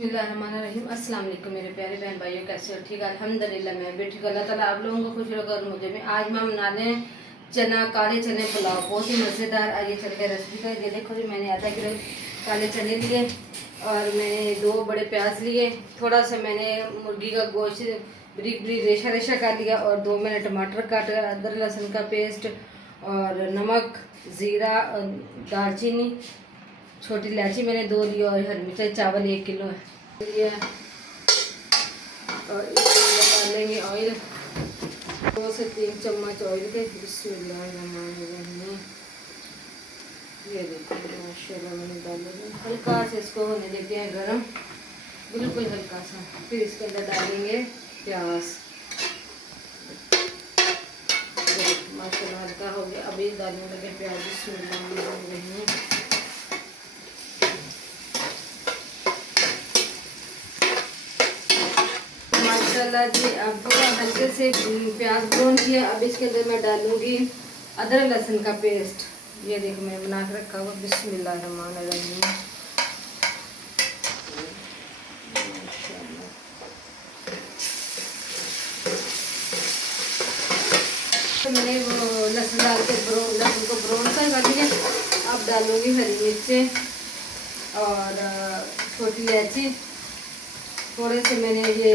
बिस्मिल्लाहिर्रहमानिर्रहीम। अस्सलाम वालेकुम मेरे प्यारे बहन भाइयों, कैसे हो? ठीक है, अल्हम्दुलिल्लाह। मैं भी ठीक। अल्लाह ताला आप लोगों को खुश रखो और मुझे भी। आज मैं बनाने चना काले चने पुलाव, बहुत ही मज़ेदार। आइए चल के रेसिपी का। ये देखो जी, मैंने आधा किलो काले चने लिए और मैंने 2 बड़े प्याज लिए। थोड़ा सा मैंने मुर्गी का गोश्त बरीक बरीक रेशा रेशा कर लिया और 2 मैंने टमाटर काट, अदरक लहसुन का पेस्ट और नमक, ज़ीरा, दालचीनी, छोटी इलायची मैंने 2 ली और हरी मिर्च। चावल 1 किलो है और इसमें डालेंगे ऑयल, 2 से 3 चम्मच ऑयल के। बिस्मिल्लाहिर्रहमानिर्रहीम। ये देखिए माशाल्लाह मैंने डालेंगे, हल्का से इसको होने देते हैं गरम, बिल्कुल हल्का सा। फिर इसके अंदर डालेंगे प्याज। माशाल्लाह हल्का हो गया, अभी डालने लगे प्याज। बिस्मिल्लाहिर्रहमानिर्रहीम। माशाल्लाह जी, अब थोड़ा हल्के से प्याज ब्राउन किया। अब इसके अंदर मैं डालूंगी अदरक लहसुन का पेस्ट। ये देखो मैंने बना के रखा हुआ। बिस्मिल्लाहिर्रहमानिर्रहीम। तो मैंने वो लहसुन डाल के लहसुन को ब्राउन कर लिया। अब डालूंगी हरी मिर्चें और छोटी इलायची। थोड़े से मैंने ये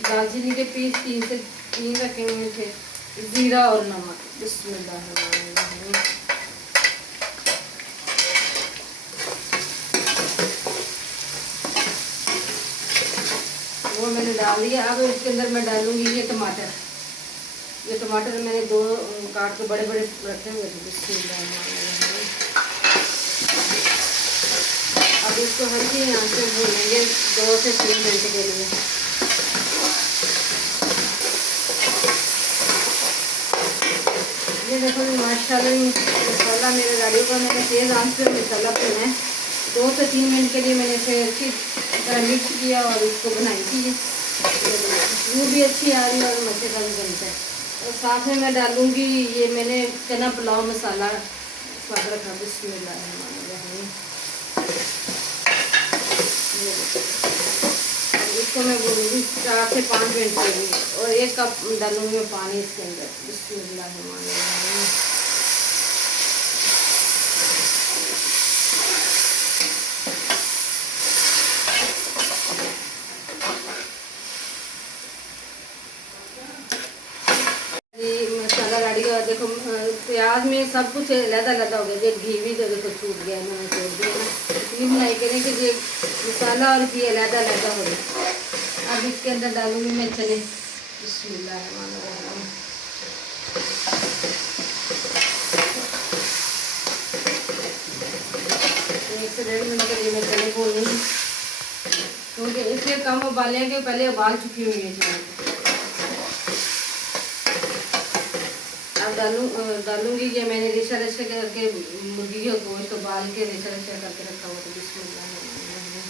दालचीनी के पीस 3 से 3 रखे हुए थे, ज़ीरा और नमक। बिस्मिल्लाहिर्रहमानिर्रहीम। वो मैंने डाल दिया। अब इसके अंदर मैं डालूंगी ये टमाटर। ये टमाटर मैंने 2 काट के बड़े बड़े रखे हुए थे। बिस्मिल्लाहिर्रहमानिर्रहीम। अब इसको हल्की आंच पे भूनेंगे 2 से 3 घंटे के लिए। ये देखो माशाल्लाह मसाला मेरे गाड़ियों का, मैंने तेज़ आंच पे मसाला भुना है। 2 से 3 मिनट के लिए मैंने इसे अच्छी तरह मिक्स किया और इसको बनाई थी। खुशबू भी अच्छी आ रही है और मज़े का भी बनता है। और साथ में मैं डालूँगी ये मैंने चना पुलाव मसाला स्वाद रखा। बिस्मिल्लाहिर्रहमानिर्रहीम। इसको मैं बोलूँगी 4 से 5 मिनट के लिए और 1 कप डालूँगी मैं पानी इसके अंदर। बिस्मिल्लाहिर्रहमानिर्रहीम। मसाला रेडी हो। देखो प्याज में सब कुछ लदा लदा हो गया। घी भी तो देखो छूट गया, मैंने छोड़ दिया ना। इतनी बनाई करें कि ये मसाला और घी लदा लदा हो गया। अब इसके अंदर डालूंगी मैं चने। बिस्मिल्लाहिर्रहमानिर्रहीम। 1 से 1.5 मिनट के लिए मैं चने भून लूँगी, क्योंकि इसलिए कम उबाले हैं कि पहले उबाल चुकी हुई है चने। अब डालूंगी ये मैंने रेशा रेशा करके मुर्गी का गोश्त उबाल के रेशा रेशा करके रखा हुआ था। बिस्मिल्लाहिर्रहमानिर्रहीम।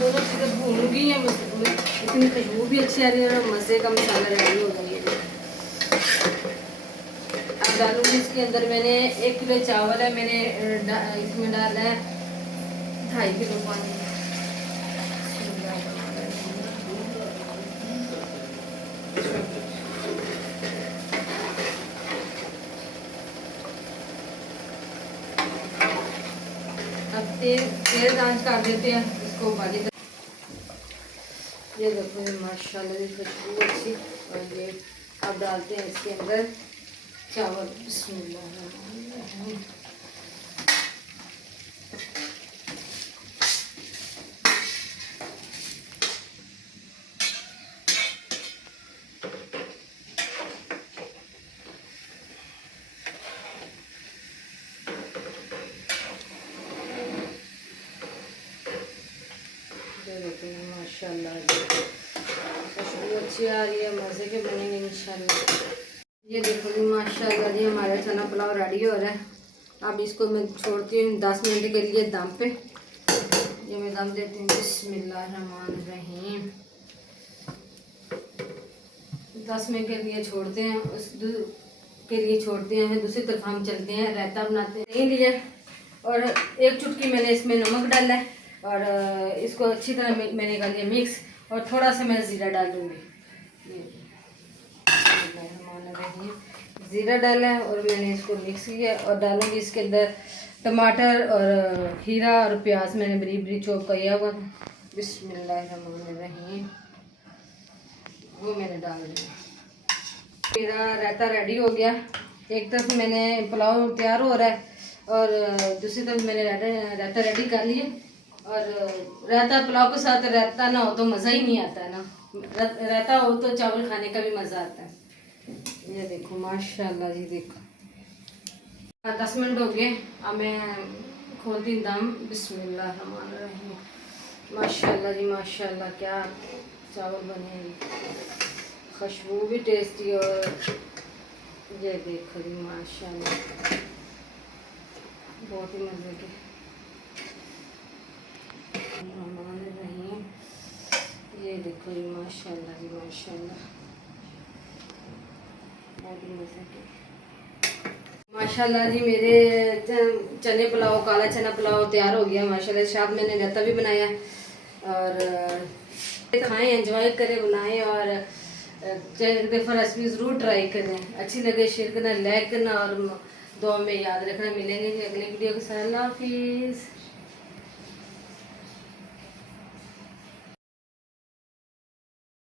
दोनों चीज़ें भूनूंगी या इतनी खुशबू भी अच्छी आ रही है और मज़े का मसाला रेडी हो गया। अब डालूंगी इसके अंदर मैंने 1 किलो चावल है, मैंने इसमें डाला है 2.5 किलो पानी। अब तेज आंच कर देते हैं इसको उबाली। ये देखो माशाल्लाह की खुशबू अच्छी। और ये अब डालते हैं इसके अंदर चावल। बिस्मिल्लाहिर्रहमानिर्रहीम। माशाल्लाह खुशबू अच्छी आ रही है, मज़े के बनेंगे इंशाल्लाह। ये देखो जी माशाल्लाह जी, हमारा चना पुलाव रेडी हो रहा है। अब इसको मैं छोड़ती हूँ 10 मिनट के लिए दम पे। ये मैं दम देती हूँ। बिस्मिल्लाहिर्रहमानिर्रहीम। 10 मिनट के लिए छोड़ते हैं, के लिए छोड़ते हैं। दूसरी तरफ हम चलते हैं, रायता बनाते हैं। नहीं लिया और एक चुटकी मैंने इसमें नमक डाला है और इसको अच्छी तरह मैंने कर लिया मिक्स और थोड़ा सा मैं ज़ीरा डाल दूँगी। ज़ीरा डाला है और मैंने इसको मिक्स किया और डालूँगी इसके अंदर टमाटर और खीरा और प्याज मैंने बरी बरी चॉप किया हुआ। बिस्मिल्लाहिर्रहमानिर्रहीम। वो मैंने डाल दिया। मेरा रायता रेडी हो गया। एक तरफ मैंने पुलाव तैयार हो रहा है और दूसरी तरफ मैंने रायता रेडी कर लिया। और रायता पुलाव के साथ रायता ना हो तो मज़ा ही नहीं आता है ना, रायता हो तो चावल खाने का भी मज़ा आता है। ये देखो माशाल्लाह जी, देखो 10 मिनट हो गए। अब मैं खोलती दम। बिस्मिल्लाहिर्रहमानिर्रहीम। माशाल्लाह जी माशाल्लाह, क्या चावल बने हैं, खुशबू भी टेस्टी। और ये देखो जी माशाल्लाह, बहुत ही मज़े के। ये देखो जी माशाल्लाह जी माशाल्लाह, बहुत ही मज़े के। माशाल्लाह जी मेरे चने पुलाव, काला चना पुलाव तैयार हो गया माशाल्लाह। साथ मैंने रायता भी बनाया और खाएं, एंजॉय करें, बनाएं और एक दफ़ा रेसिपी ज़रूर ट्राई करें। अच्छी लगे शेयर करना, लाइक करना और दुआ में याद रखना। मिलेंगे अगली वीडियो के साथ। अल्लाह हाफिज़।